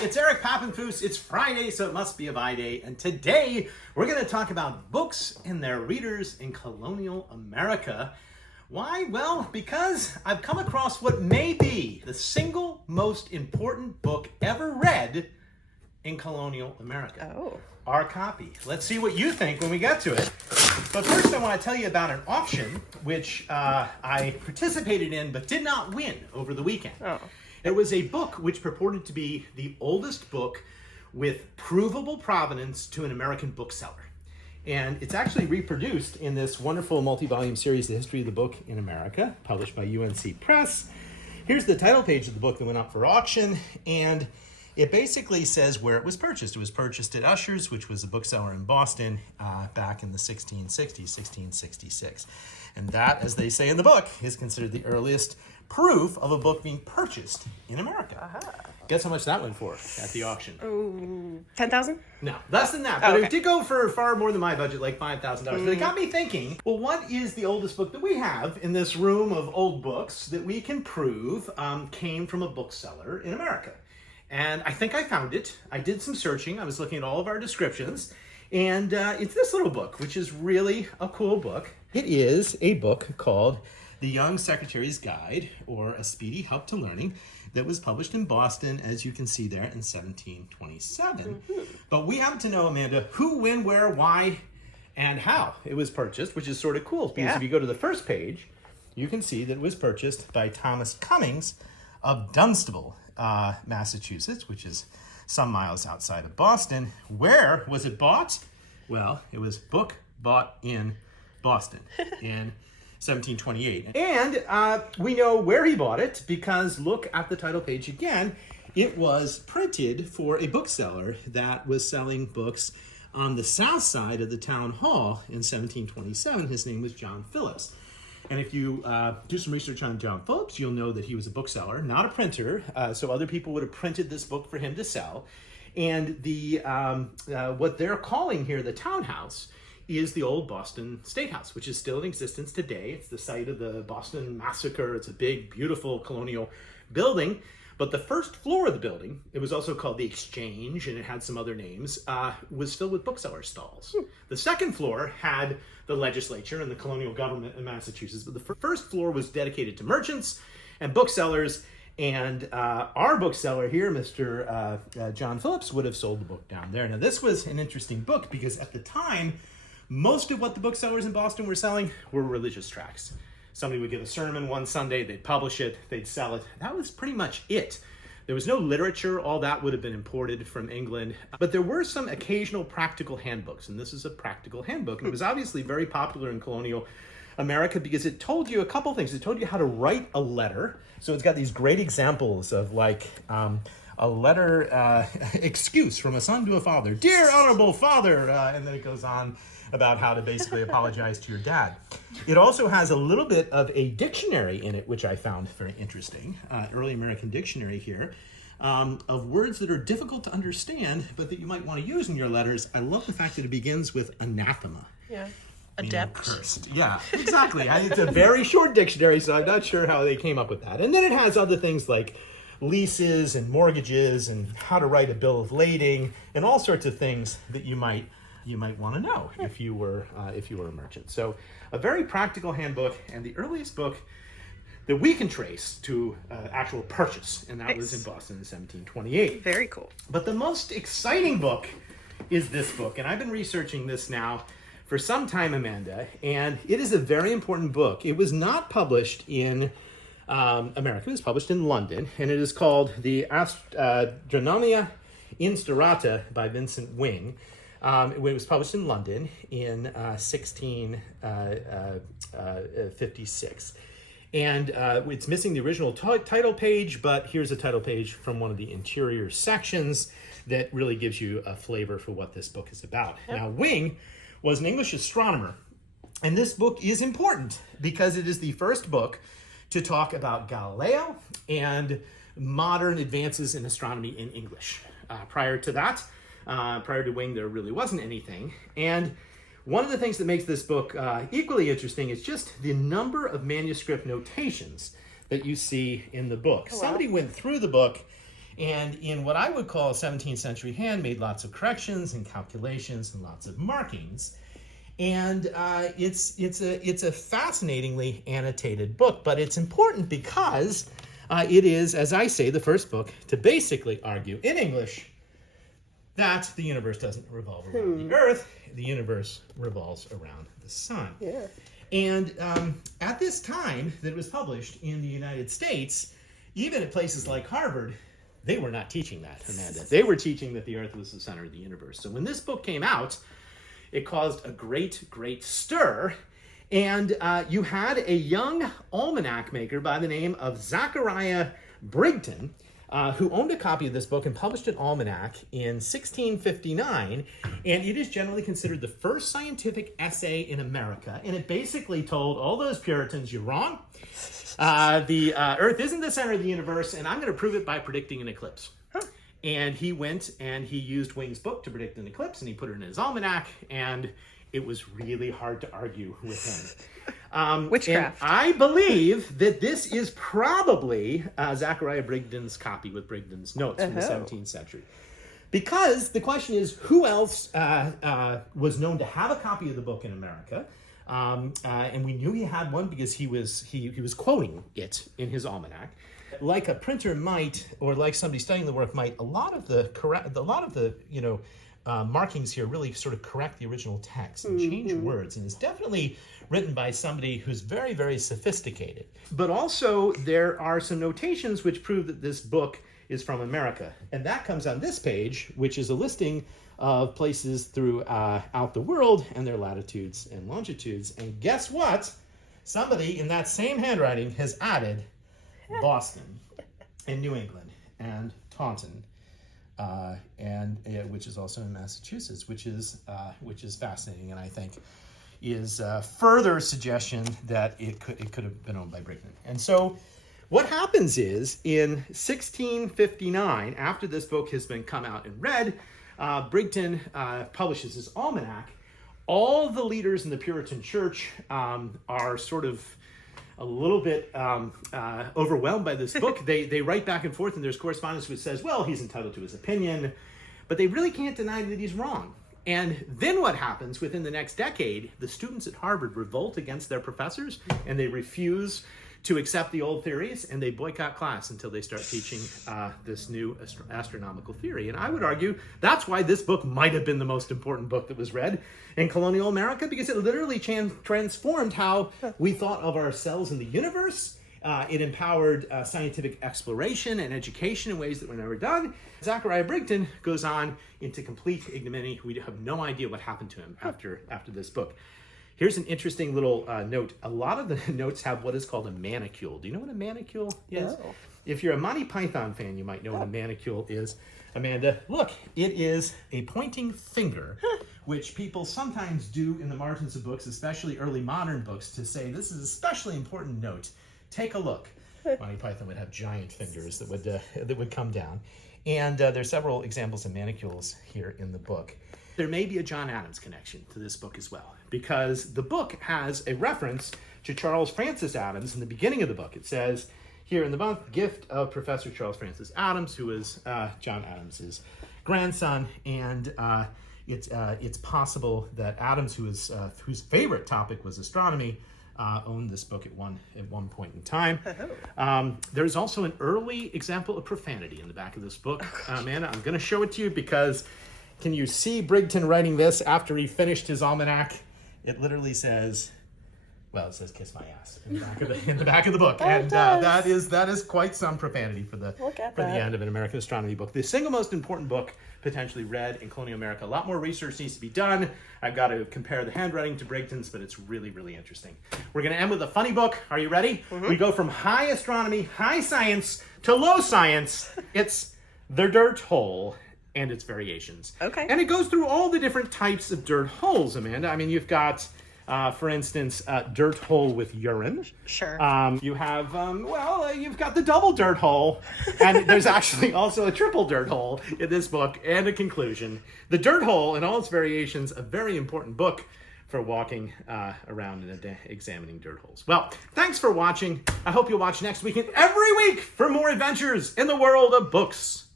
It's Eric Pappenfuss. It's Friday, so it must be a buy day. And today, we're going to talk about books and their readers in Colonial America. Why? Well, because I've come across what may be the single most important book ever read in Colonial America. Oh. Our copy. Let's see what you think when we get to it. But first, I want to tell you about an auction which I participated in but did not win over the weekend. Oh. It was a book which purported to be the oldest book with provable provenance to an American bookseller. And it's actually reproduced in this wonderful multi-volume series, The History of the Book in America, published by UNC Press. Here's the title page of the book that went up for auction, and it basically says where it was purchased. It was purchased at Usher's, which was a bookseller in Boston back in the 1660s, 1666. And that, as they say in the book, is considered the earliest proof of a book being purchased in America. Uh-huh. Guess how much that went for at the auction? Oh, 10,000? No, less than that. But okay. It did go for far more than my budget, like $5,000. But it got me thinking, well, what is the oldest book that we have in this room of old books that we can prove came from a bookseller in America? And I think I found it. I did some searching. I was looking at all of our descriptions. And it's this little book, which is really a cool book. It is a book called The Young Secretary's Guide, or A Speedy Help to Learning, that was published in Boston, as you can see there, in 1727. But we happen to know, Amanda, who, when, where, why, and how it was purchased, which is sort of cool. Because if you go to the first page, you can see that it was purchased by Thomas Cummings of Dunstable, Massachusetts, which is some miles outside of Boston. Where was it bought? Well, it was bought in Boston in 1728. And we know where he bought it because look at the title page again. It was printed for a bookseller that was selling books on the south side of the town hall in 1727. His name was John Phillips. And if you do some research on John Phillips, you'll know that he was a bookseller, not a printer. So other people would have printed this book for him to sell. And the what they're calling here the townhouse is the old Boston State House, which is still in existence today. It's the site of the Boston Massacre. It's a big, beautiful colonial building. But the first floor of the building, it was also called the Exchange, and it had some other names, was filled with bookseller stalls. The second floor had the legislature and the colonial government in Massachusetts, but the first floor was dedicated to merchants and booksellers, and our bookseller here, Mr. John Phillips, would have sold the book down there. Now, this was an interesting book because at the time, most of what the booksellers in Boston were selling were religious tracts. Somebody would give a sermon one Sunday, they'd publish it, they'd sell it. That was pretty much it. There was no literature, all that would have been imported from England. But there were some occasional practical handbooks, and this is a practical handbook. And it was obviously very popular in colonial America because it told you a couple things. It told you how to write a letter. So it's got these great examples of like a letter excuse from a son to a father. Dear honorable father, and then it goes on about how to basically apologize to your dad. It also has a little bit of a dictionary in it, which I found very interesting, early American dictionary here, of words that are difficult to understand, but that you might want to use in your letters. I love the fact that it begins with anathema. Yeah. Adept. Cursed. Yeah, exactly. It's a very short dictionary, so I'm not sure how they came up with that. And then it has other things like leases and mortgages and how to write a bill of lading and all sorts of things that you might want to know if you were a merchant. So a very practical handbook, and the earliest book that we can trace to actual purchase, and that was in Boston in 1728. Very cool. But the most exciting book is this book, and I've been researching this now for some time, Amanda, and it is a very important book. It was not published in America. It was published in London, and it is called the Astronomy Instaurata by Vincent Wing. It was published in London in 1656. And it's missing the original title page, but here's a title page from one of the interior sections that really gives you a flavor for what this book is about. Yep. Now, Wing was an English astronomer, and this book is important because it is the first book to talk about Galileo and modern advances in astronomy in English. Prior to that, prior to Wing, there really wasn't anything. And one of the things that makes this book equally interesting is just the number of manuscript notations that you see in the book. Oh, wow. Somebody went through the book and in what I would call 17th century hand made lots of corrections and calculations and lots of markings. And it's a fascinatingly annotated book, but it's important because it is, as I say, the first book to basically argue in English that the universe doesn't revolve around the Earth, the universe revolves around the sun. Yeah. And at this time that it was published in the United States, even at places like Harvard, they were not teaching that, Amanda. They were teaching that the Earth was the center of the universe. So when this book came out, it caused a great stir. And you had a young almanac maker by the name of Zachariah Brigden, who owned a copy of this book and published an almanac in 1659, and it is generally considered the first scientific essay in America, and it basically told all those Puritans, you're wrong, the Earth isn't the center of the universe, and I'm going to prove it by predicting an eclipse. And he went and he used Wing's book to predict an eclipse, and he put it in his almanac, and it was really hard to argue with him. Witchcraft. And I believe that this is probably Zachariah Brigden's copy with Brigden's notes from the 17th century. Because the question is, who else was known to have a copy of the book in America? And we knew he had one because he was quoting it in his almanac. Like a printer might, or like somebody studying the work might, a lot of the markings here really sort of correct the original text and change words, and it's definitely written by somebody who's very, very sophisticated. But also there are some notations which prove that this book is from America, and that comes on this page, which is a listing of places throughout the world and their latitudes and longitudes. And guess what? Somebody in that same handwriting has added Boston and New England and Taunton, which is also in Massachusetts, which is fascinating, and I think is further suggestion that it could have been owned by Brigden. And so what happens is in 1659, after this book has been come out and read, Brigden publishes his almanac. All the leaders in the Puritan Church are sort of a little bit overwhelmed by this book. They write back and forth, and there's correspondence which says, well, he's entitled to his opinion, but they really can't deny that he's wrong. And then what happens within the next decade, the students at Harvard revolt against their professors, and they refuse to accept the old theories, and they boycott class until they start teaching this new astronomical theory. And I would argue that's why this book might have been the most important book that was read in colonial America, because it literally transformed how we thought of ourselves in the universe. It empowered scientific exploration and education in ways that were never done. Zachariah Brigden goes on into complete ignominy. We have no idea what happened to him after this book. Here's an interesting little note. A lot of the notes have what is called a manicule. Do you know what a manicule is? No. If you're a Monty Python fan, you might know what a manicule is. Amanda, look, it is a pointing finger, which people sometimes do in the margins of books, especially early modern books, to say this is an especially important note. Take a look. Monty Python would have giant fingers that would come down. And there's several examples of manicules here in the book. There may be a John Adams connection to this book as well, because the book has a reference to Charles Francis Adams in the beginning of the book. It says here in the book, gift of Professor Charles Francis Adams, who is John Adams's grandson, and it's possible that Adams, whose favorite topic was astronomy, owned this book at one point in time. There's also an early example of profanity in the back of this book. Amanda, I'm going to show it to you because can you see Brigden writing this after he finished his almanac? It literally says, well, it says "kiss my ass" in the back of the book, and that is quite some profanity for the end of an American astronomy book. The single most important book potentially read in colonial America. A lot more research needs to be done. I've got to compare the handwriting to Brigden's, but it's really, really interesting. We're going to end with a funny book. Are you ready? We go from high astronomy, high science, to low science. It's The Dirt Hole and its variations. Okay. And it goes through all the different types of dirt holes, Amanda. I mean, you've got, for instance, dirt hole with urine. Sure. You have, you've got the double dirt hole, and there's actually also a triple dirt hole in this book, and a conclusion. The Dirt Hole and all its variations, a very important book for walking around and examining dirt holes. Well, thanks for watching. I hope you'll watch next week and every week for more adventures in the world of books.